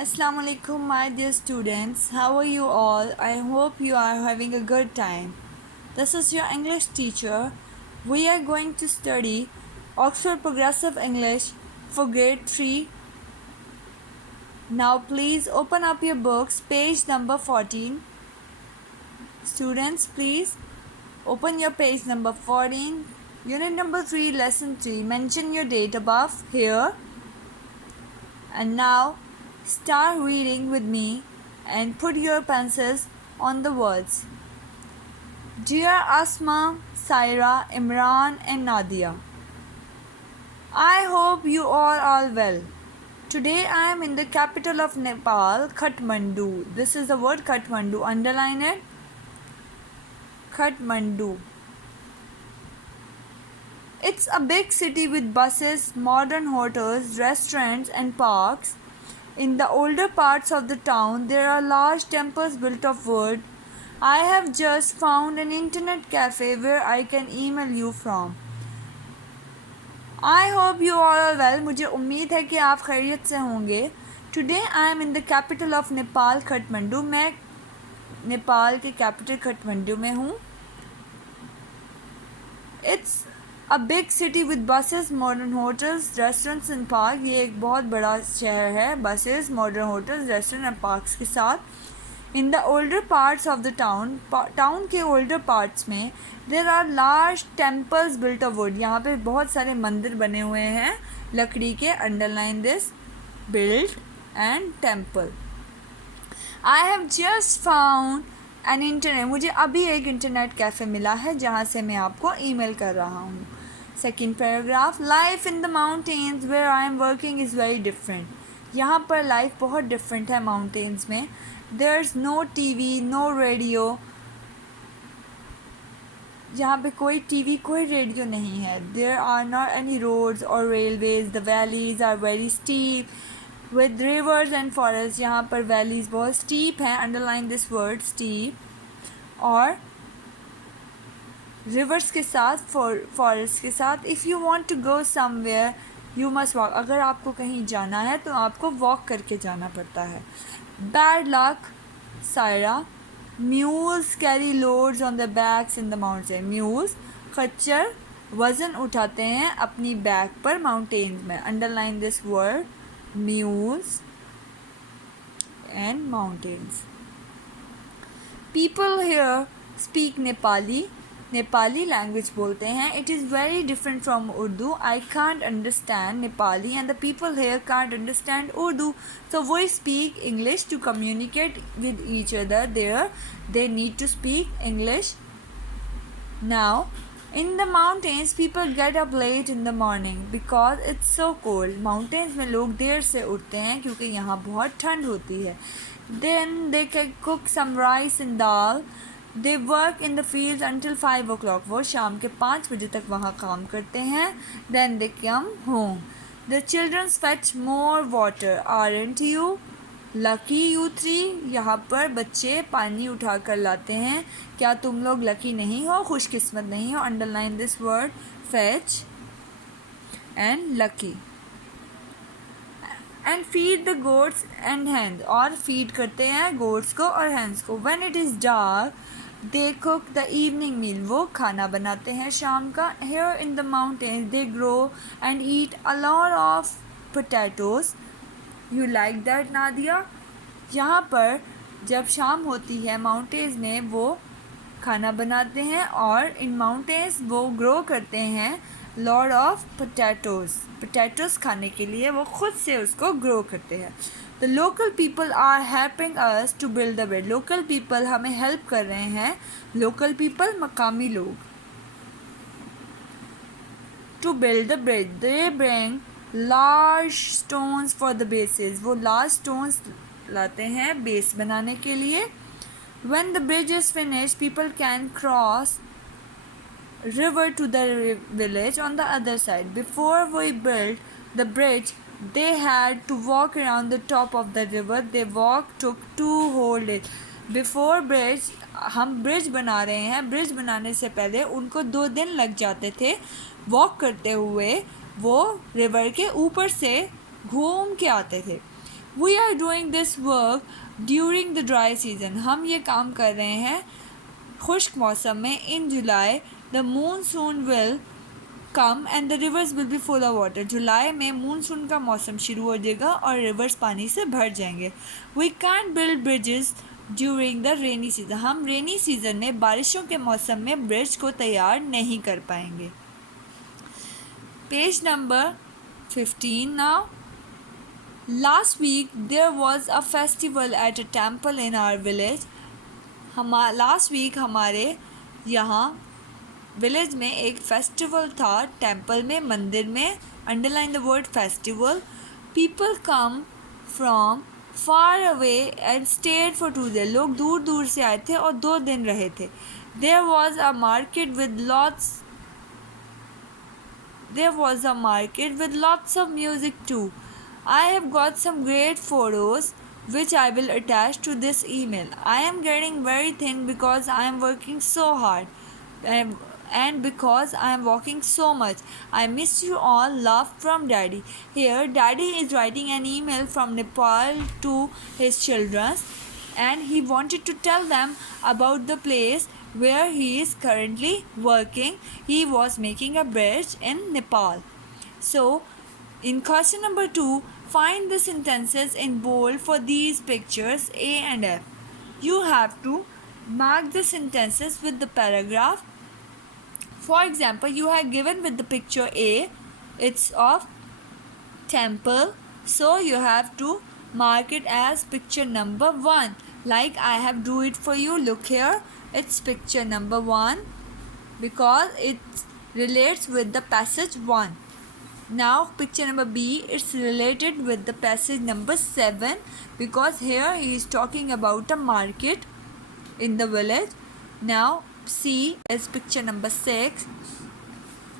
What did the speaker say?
Assalamu alaikum, my dear students. How are you all? I hope you are having a good time. This is your English teacher. We are going to study Oxford Progressive English for grade 3. Now, please open up your books, page number 14. Students, please open your page number 14. Unit number 3, lesson 3. Mention your date above here. And now, start reading with me and put your pencils on the words. Dear Asma, Saira, Imran and Nadia, I hope you all are well. Today I am in the capital of Nepal, Kathmandu. This is the word Kathmandu. Underline it. Kathmandu. It's a big city with buses, modern hotels, restaurants and parks. In the older parts of the town, there are large temples built of wood. I have just found an internet cafe where I can email you from. I hope you all are well. मुझे उम्मीद है कि आप खैरियत से होंगे. Today I am in the capital of Nepal, Kathmandu. मैं नेपाल के कैपिटल काठमांडू में हूँ. It's a big city with buses, modern hotels, restaurants and park. ये एक बहुत बड़ा शहर है buses, modern hotels, restaurant and parks के साथ. In the older parts of the town के older parts में there are large temples built of wood. यहाँ पे बहुत सारे मंदिर बने हुए हैं लकड़ी के. Underline this, built and temple. I have just found an internet. मुझे अभी एक इंटरनेट कैफ़े मिला है जहाँ से मैं आपको ईमेल कर रहा हूँ. Second paragraph, life in the mountains where I am working is very different. यहाँ पर लाइफ बहुत डिफरेंट है माउंटेन्स में. There's no TV, no radio. यहाँ पे कोई टीवी कोई रेडियो नहीं है. There are not any roads or railways. The valleys are very steep with rivers and forests. यहाँ पर valleys बहुत steep हैं. Underline this word steep. और rivers के साथ forests के साथ. If you want to go somewhere you must walk. अगर आपको कहीं जाना है तो आपको walk करके जाना पड़ता है. Bad luck, Saira. Mules carry loads on their backs in the mountain. Mules खच्चर वज़न उठाते हैं अपनी बैक पर माउंटेन्स में. Underline this word, mules and mountains. People here speak Nepali. Nepali language बोलते हैं. It is very different from Urdu. I can't understand Nepali and the people here can't understand Urdu. So we speak English to communicate with each other. There they need to speak English. Now in the mountains people get up late in the morning because it's so cold. Mountains में लोग देर से उठते हैं क्योंकि यहाँ बहुत ठंड होती है. Then they can cook some rice and dal. They work in the fields until 5 o'clock. वो शाम के 5 बजे तक वहाँ काम करते हैं. Then they come home. The children fetch more water. Aren't you lucky, you three? यहाँ पर बच्चे पानी उठा कर लाते हैं. क्या तुम लोग लकी नहीं हो, खुशकिस्मत नहीं हो? Underline this word, fetch and lucky. And feed the goats and hens. और feed करते हैं goats को और hens को. When it is dark they cook the evening meal. वो खाना बनाते हैं शाम का. Here in the mountains they grow and eat a lot of potatoes. You like that, Nadia? यहाँ पर जब शाम होती है माउंटेन्स में वो खाना बनाते हैं और इन माउंटेन्स वो ग्रो करते हैं लॉट ऑफ potatoes. potatoes खाने के लिए वो खुद से उसको ग्रो करते हैं. The local people are helping us to build the bridge. Local people हमें help कर रहे हैं. Local people मकामी लोग. To build the bridge, they bring large stones for the bases. वो large stones लाते हैं base बनाने के लिए. When the bridge is finished, people can cross river to the village on the other side. Before we built the bridge, they had to walk around the top of the river. They walk took 2 whole days. Before bridge, हम bridge बना रहे हैं. Bridge बनाने से पहले उनको 2 दिन लग जाते थे वॉक करते हुए. वो रिवर के ऊपर से घूम के आते थे. We are doing this work during the dry season. हम ये काम कर रहे हैं खुश्क मौसम में. In July, the monsoon will come and the rivers will be full of water. जुलाई में मानसून का मौसम शुरू हो जाएगा और रिवर्स पानी से भर जाएंगे. We can't build bridges during the rainy season. हम रेनी सीजन में बारिशों के मौसम में ब्रिज को तैयार नहीं कर पाएंगे. Page number 15 now. Last week there was a festival at a temple in our village. Last week हमारे यहाँ विलेज में एक फेस्टिवल था, टेम्पल में, मंदिर में. Underline the word festival. People come from far away and stayed for 2 days. लोग दूर दूर से आए थे और 2 दिन रहे थे. There was a market with lots of music too. I have got some great photos which I will attach to this email. I am getting very thin because I am working so hard and because I am walking so much. I miss you all. Love from Daddy. Here, Daddy is writing an email from Nepal to his children and he wanted to tell them about the place where he is currently working. He was making a bridge in Nepal. So, in question number 2, find the sentences in bold for these pictures A and F. You have to mark the sentences with the paragraph. For example, you have given with the picture A, it's of temple, so you have to mark it as picture number 1. Like I have do it for you. Look here, it's picture number 1 because it relates with the passage 1. Now picture number B, it's related with the passage number 7 because here he is talking about a market in the village. Now C is picture number 6.